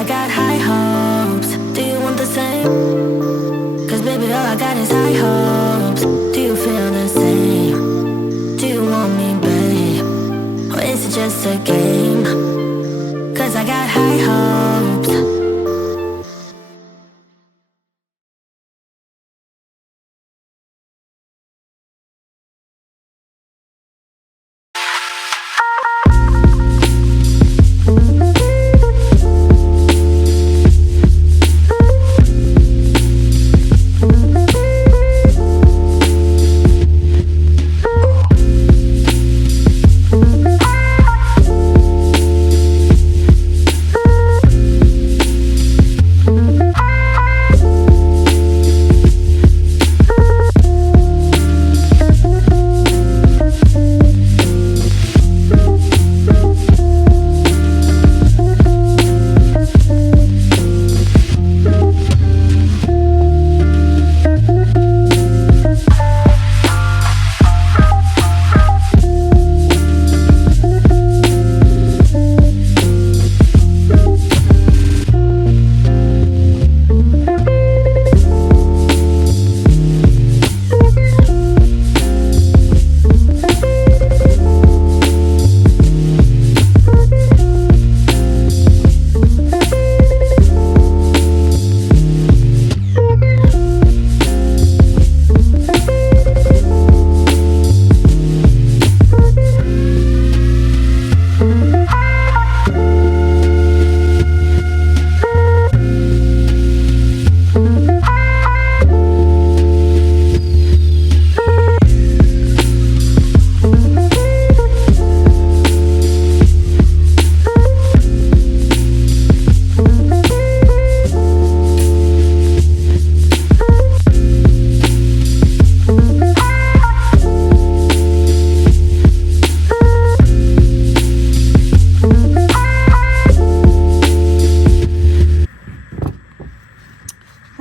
I got high hopes. Do you want the same? Cause baby, all I got is high hopes. Do you feel the same? Do you want me, babe? Or is it just a game? Cause I got high hopes.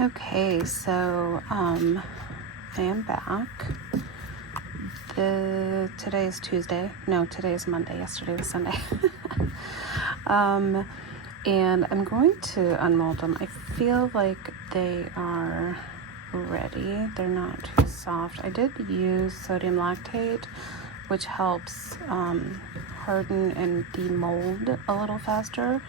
Okay, so I am back. Today is Tuesday. No, today is Monday. Yesterday was Sunday. And I'm going to unmold them. I feel like they are ready. They're not too soft. I did use sodium lactate, which helps harden and demold a little faster.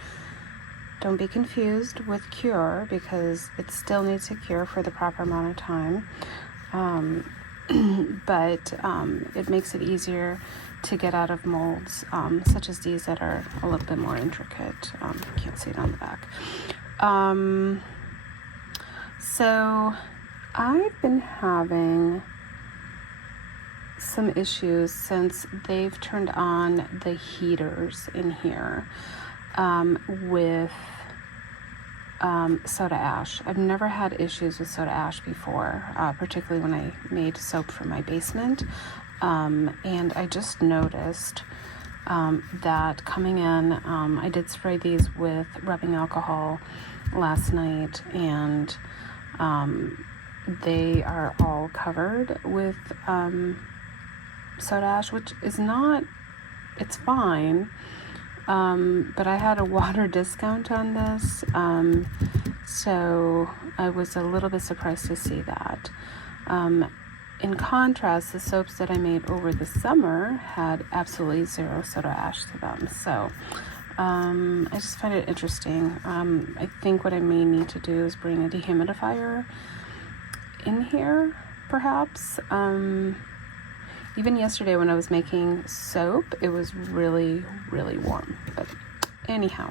Don't be confused with cure, because it still needs to cure for the proper amount of time. But it makes it easier to get out of molds, such as these that are a little bit more intricate. Can't see it on the back. So I've been having some issues since they've turned on the heaters in here. With soda ash. I've never had issues with soda ash before, particularly when I made soap for my basement. And I just noticed that coming in, I did spray these with rubbing alcohol last night, and they are all covered with soda ash, which is not, it's fine. But I had a water discount on this, so I was a little bit surprised to see that. In contrast, the soaps that I made over the summer had absolutely zero soda ash to them, so I just find it interesting. I think what I may need to do is bring a dehumidifier in here, perhaps. Even yesterday when I was making soap, it was really, really warm. But anyhow,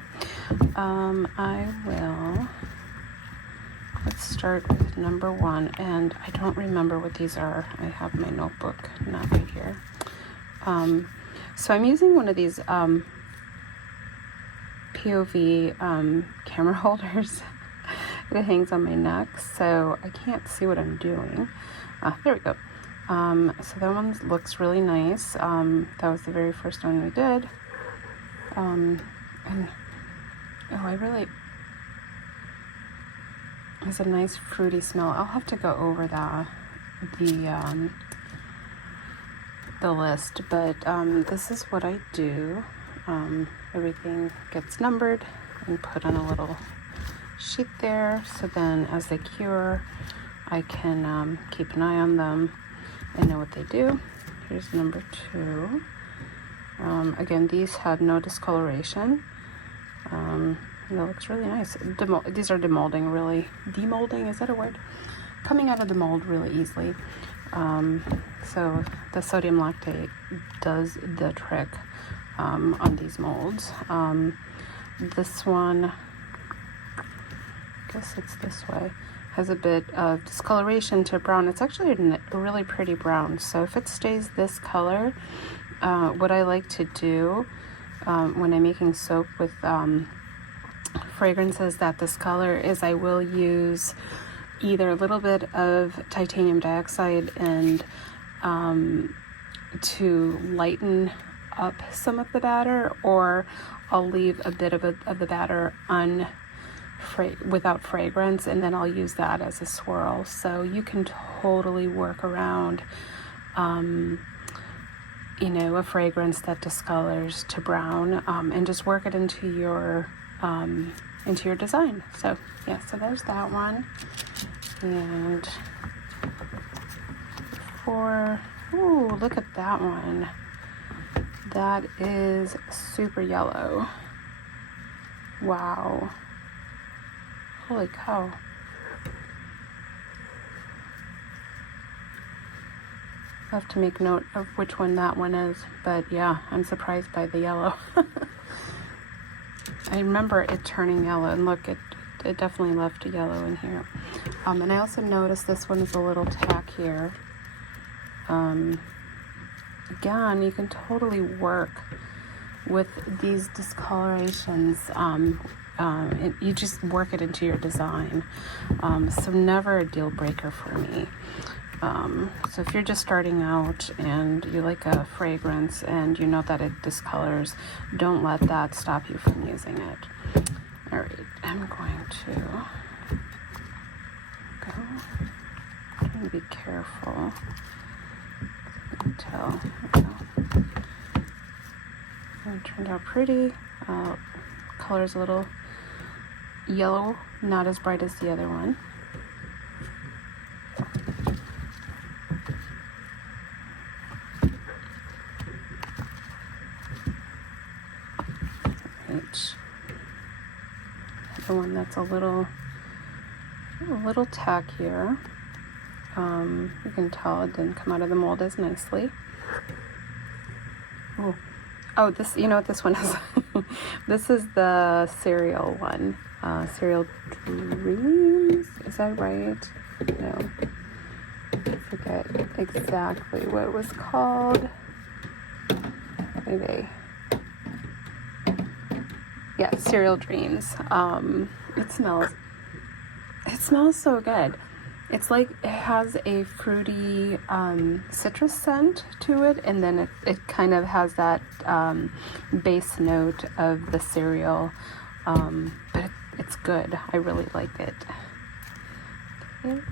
let's start with number 1. And I don't remember what these are. I have my notebook not right here. So I'm using one of these POV camera holders that hangs on my neck, so I can't see what I'm doing. There we go. So that one looks really nice. That was the very first one we did. And it's a nice fruity smell. I'll have to go over the list, but this is what I do. Everything gets numbered and put on a little sheet there, so then as they cure, I can keep an eye on them and know what they do. Here's number 2. Again, these had no discoloration. And it looks really nice. These are demolding, is that a word? Coming out of the mold really easily. So the sodium lactate does the trick on these molds. This one, I guess it's this way, has a bit of discoloration to brown. It's actually a really pretty brown. So if it stays this color, what I like to do when I'm making soap with fragrances that this color is, I will use either a little bit of titanium dioxide and to lighten up some of the batter, or I'll leave a bit of the batter without fragrance, and then I'll use that as a swirl. So you can totally work around a fragrance that discolors to brown, and just work it into your design. So yeah, so there's that one. And look at that one. That is super yellow. Wow. Holy cow. I have to make note of which one that one is, but yeah, I'm surprised by the yellow. I remember it turning yellow, and look, it definitely left a yellow in here. And I also noticed this one is a little tackier. Again, you can totally work with these discolorations. You just work it into your design. So never a deal breaker for me. So if you're just starting out and you like a fragrance and you know that it discolors, don't let that stop you from using it. All right, I'm going to go. I'm trying to be careful. You can tell. It turned out pretty. Color's a little yellow, not as bright as the other one. The one that's a little tackier. You can tell it didn't come out of the mold as nicely. Oh, this, you know what this one is? This is the cereal one. Cereal Dreams, is that right? No, I forget exactly what it was called. Maybe. Yeah, Cereal Dreams. It smells so good. It's like it has a fruity citrus scent to it, and then it kind of has that base note of the cereal, but it's good. I really like it. Okay.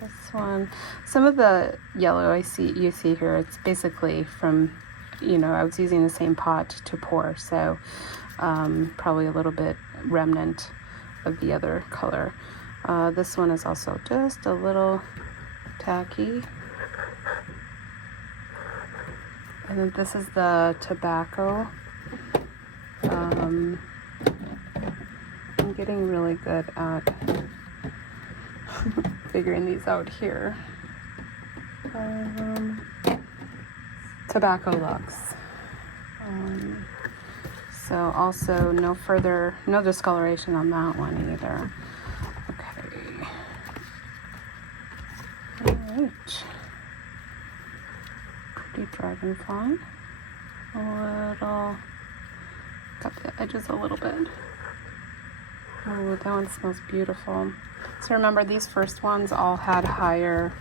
This one, some of the yellow you see here, it's basically from, I was using the same pot to pour, so probably a little bit remnant of the other color. This one is also just a little tacky. And then this is the tobacco. I'm getting really good at figuring these out here. Tobacco Luxe. So also no discoloration on that one either. Okay. Alright. Pretty dragonfly. Got the edges a little bit. Oh, that one smells beautiful. So remember, these first ones all had higher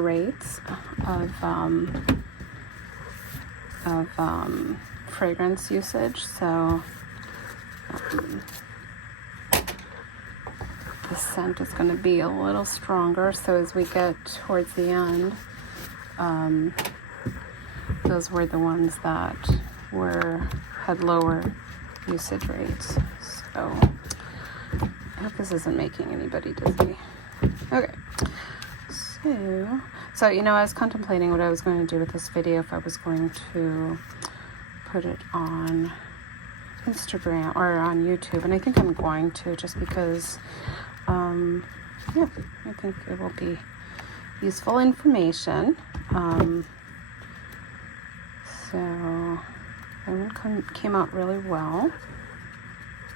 rates of fragrance usage, so the scent is going to be a little stronger. So as we get towards the end, those were the ones that had lower usage rates. So I hope this isn't making anybody dizzy. Okay, so you know, I was contemplating what I was going to do with this video, if I was going to put it on Instagram or on YouTube, and I think I'm going to, just because yeah, I think it will be useful information. So that one came out really well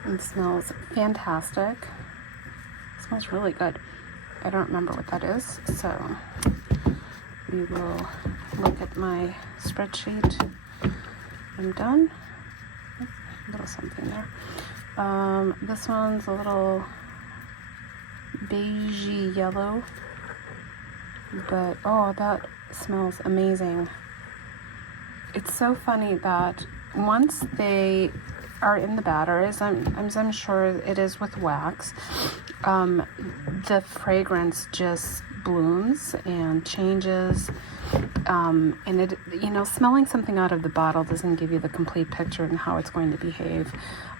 and smells fantastic. It smells really good. I don't remember what that is, so we will look at my spreadsheet. I'm done. A little something there. This one's a little beigey yellow, but oh, that smells amazing. It's so funny that once they are in the batter, as I'm sure it is with wax, the fragrance just blooms and changes, and it, you know, smelling something out of the bottle doesn't give you the complete picture and how it's going to behave,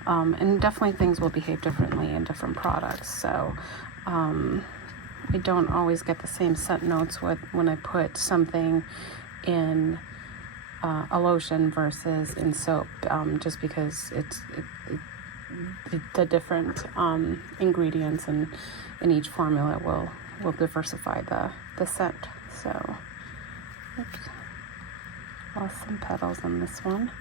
and definitely things will behave differently in different products. So I don't always get the same scent notes when I put something in a lotion versus in soap, just because the different ingredients in each formula will diversify the scent. So, oops, lost some petals on this one.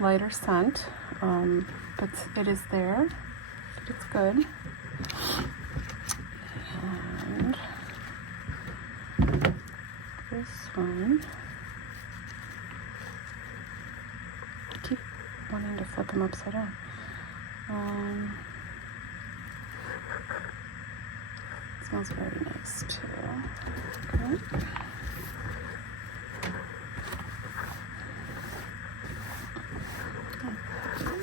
Lighter scent, but it is there, but it's good. And this one, I keep wanting to flip them upside down. It smells very nice too. Okay.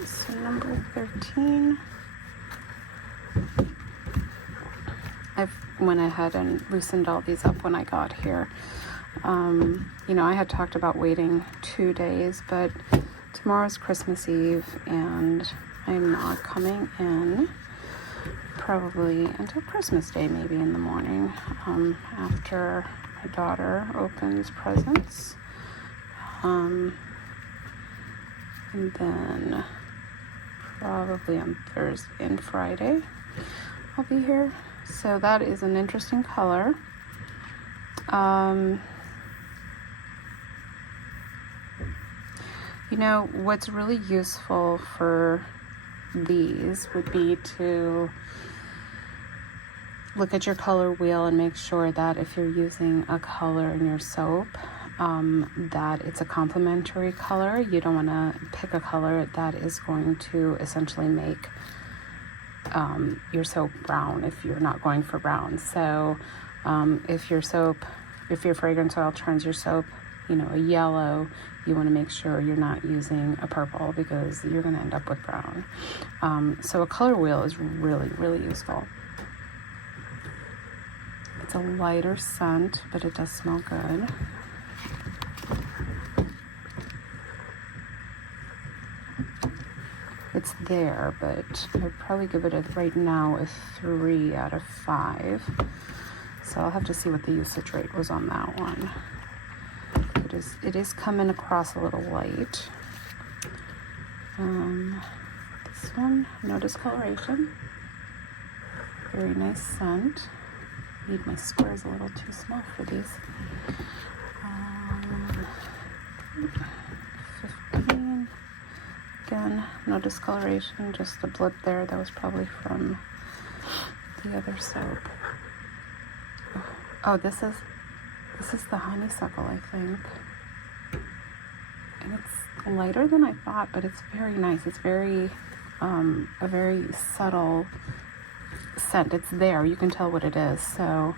So number 13. I've went ahead and loosened all these up when I got here. You know, I had talked about waiting 2 days, but tomorrow's Christmas Eve and I'm not coming in probably until Christmas Day, maybe in the morning, after my daughter opens presents. And then probably on Thursday and Friday I'll be here. So that is an interesting color. You know, what's really useful for these would be to look at your color wheel and make sure that if you're using a color in your soap, that it's a complementary color. You don't want to pick a color that is going to essentially make your soap brown if you're not going for brown. So if your fragrance oil turns your soap, you know, a yellow, you want to make sure you're not using a purple because you're going to end up with brown. So a color wheel is really, really useful. It's a lighter scent, but it does smell good. It's there, but I'd probably give it right now a 3 out of 5. So I'll have to see what the usage rate was on that one. It is coming across a little light. This one, no discoloration. Very nice scent. Need my squares a little too small for these. 15. Again, no discoloration, just a blip there. That was probably from the other soap. Oh, this is the honeysuckle, I think. And it's lighter than I thought, but it's very nice. It's very, a very subtle scent. It's there. You can tell what it is. So,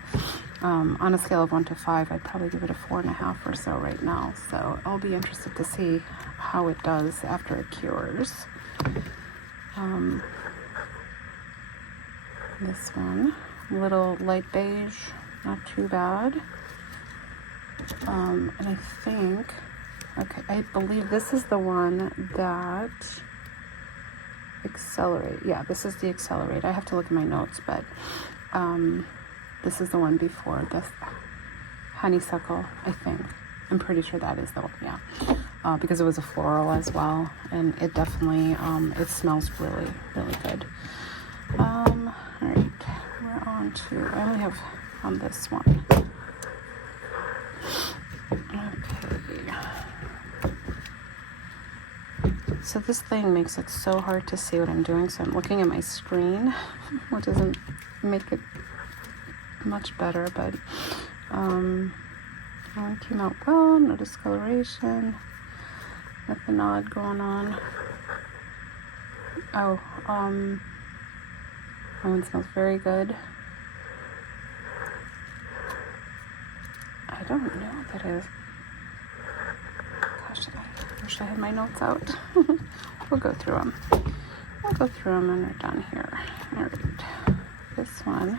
on a scale of 1 to 5, I'd probably give it a 4.5 or so right now. So I'll be interested to see how it does after it cures. This one, little light beige, not too bad. And I think, okay, I believe this is the one that Accelerate. Yeah, this is the Accelerate. I have to look at my notes, but this is the one before this Honeysuckle, I think. I'm pretty sure that is the one, yeah. Because it was a floral as well, and it definitely, it smells really, really good. All right, we're on to, I only have on this one. Okay. So this thing makes it so hard to see what I'm doing, so I'm looking at my screen, which doesn't make it much better, but that one came out well, no discoloration, nothing odd going on. Oh, that one smells very good. I don't know what that is. Gosh, I wish I had my notes out. We'll go through them. We'll go through them and we're done here. All right. This one, you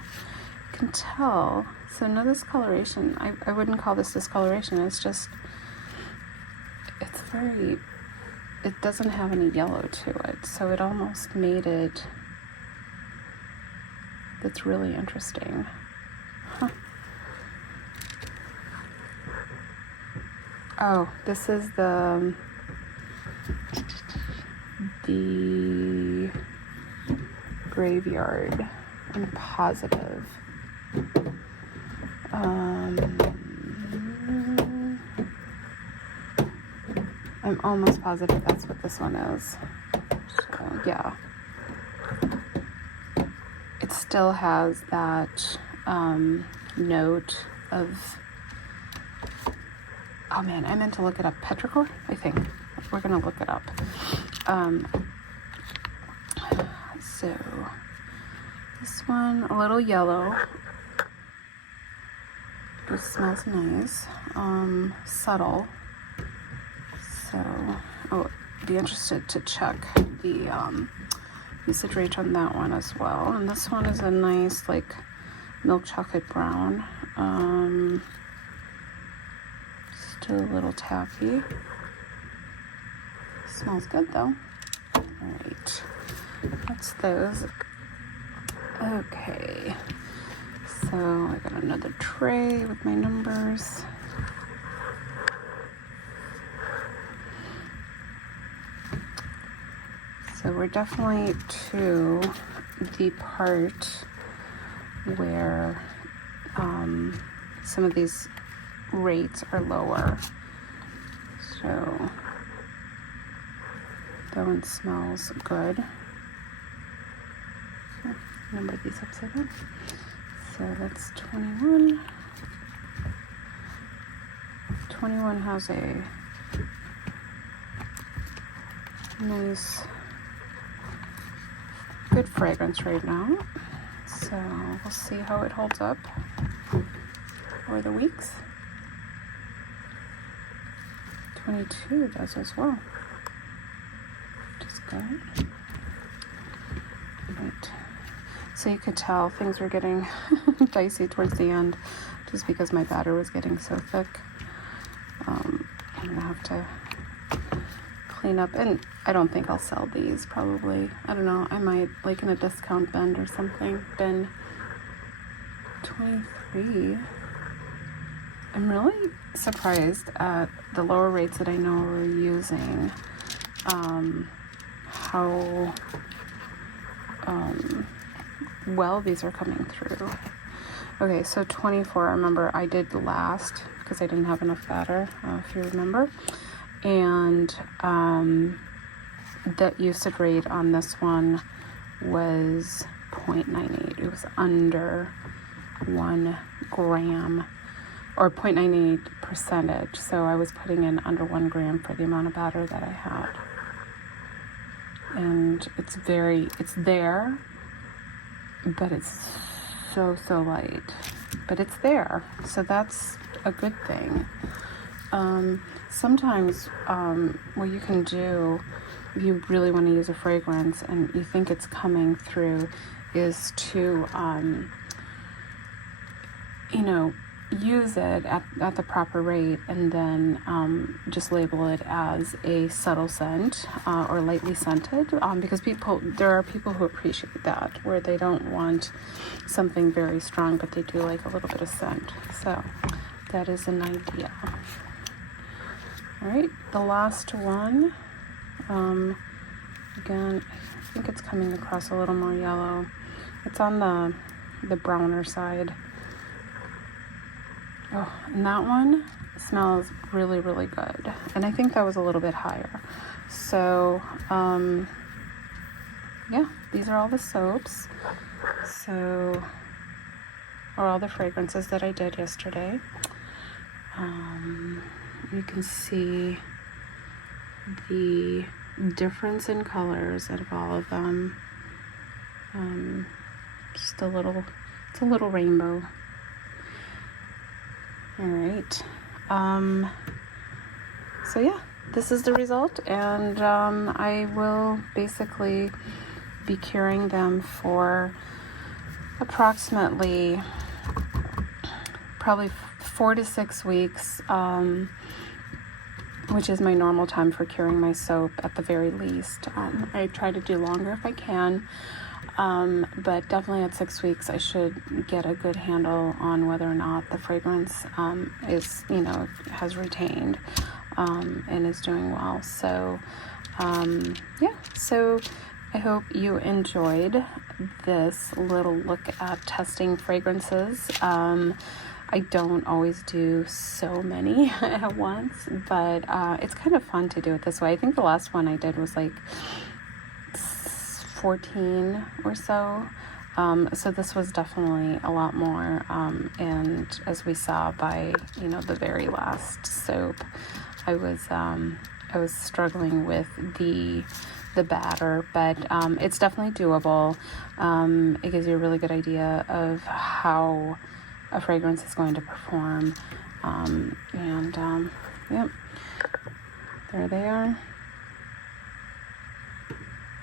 can tell, so no discoloration. I wouldn't call this discoloration. It's just, it's very, it doesn't have any yellow to it. So it almost made it, that's really interesting. Huh. Oh, this is the Graveyard. I'm positive. I'm almost positive that's what this one is. So, yeah. It still has that note of, oh man, I meant to look it up. Petrichor, I think. We're gonna look it up. So this one, a little yellow. It smells nice. Subtle. So, oh, be interested to check the usage rate on that one as well. And this one is a nice, like, milk chocolate brown. Still a little tacky. Smells good though. All right, that's those. Okay, so I got another tray with my numbers. So we're definitely to the part where some of these rates are lower. So that one smells good. Number these upside down. So that's 21. 21 has a nice, good fragrance right now. So we'll see how it holds up over the weeks. 22 does as well. Just good. Right. So you could tell things were getting dicey towards the end just because my batter was getting so thick. I'm gonna have to clean up, and I don't think I'll sell these probably. I don't know, I might, like in a discount bin or something. Bin 23. I'm really surprised at the lower rates that I know we're using. How well these are coming through. Okay, so 24, I remember I did last because I didn't have enough batter, if you remember. And the usage rate on this one was 0.98. It was under 1 gram, or 0.98 percentage. So I was putting in under 1 gram for the amount of batter that I had. And it's there, but it's so light. But it's there, so that's a good thing. Sometimes what you can do if you really want to use a fragrance and you think it's coming through is to use it at the proper rate, and then just label it as a subtle scent or lightly scented, because there are people who appreciate that, where they don't want something very strong, but they do like a little bit of scent. So that is an idea. All right, the last one. Again, I think it's coming across a little more yellow. It's on the browner side. Oh, and that one smells really, really good. And I think that was a little bit higher. So, yeah, these are all the soaps. So, or all the fragrances that I did yesterday. You can see the difference in colors out of all of them. It's a little rainbow. All right. So yeah, this is the result, and I will basically be curing them for approximately probably 4 to 6 weeks, which is my normal time for curing my soap at the very least. I try to do longer if I can. But definitely at 6 weeks, I should get a good handle on whether or not the fragrance has retained and is doing well. So, yeah, so I hope you enjoyed this little look at testing fragrances. I don't always do so many at once, but it's kind of fun to do it this way. I think the last one I did was like 14 or so. So this was definitely a lot more. And as we saw by, the very last soap, I was struggling with the batter, but it's definitely doable. It gives you a really good idea of how a fragrance is going to perform. Yep, there they are.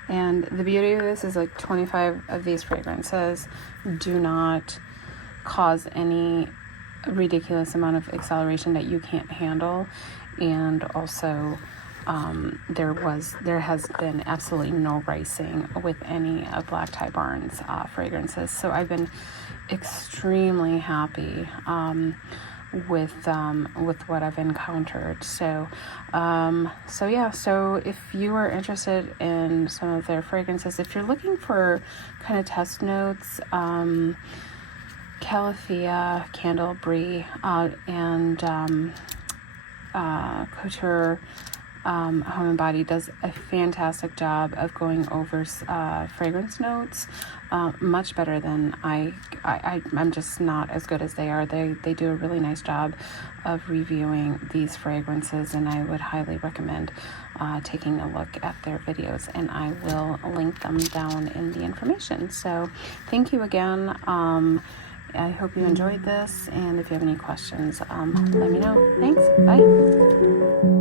And the beauty of this is like 25 of these fragrances do not cause any ridiculous amount of acceleration that you can't handle. And also, there has been absolutely no ricing with any of Black Tie Barn's fragrances. So I've been extremely happy with what I've encountered. So if you are interested in some of their fragrances, if you're looking for kind of test notes, Califia, Candle, Brie, and Couture Home and Body does a fantastic job of going over fragrance notes, much better than I'm just not as good as they are. They do a really nice job of reviewing these fragrances, and I would highly recommend taking a look at their videos, and I will link them down in the information. So thank you again. I hope you enjoyed this, and if you have any questions, let me know. Thanks. Bye.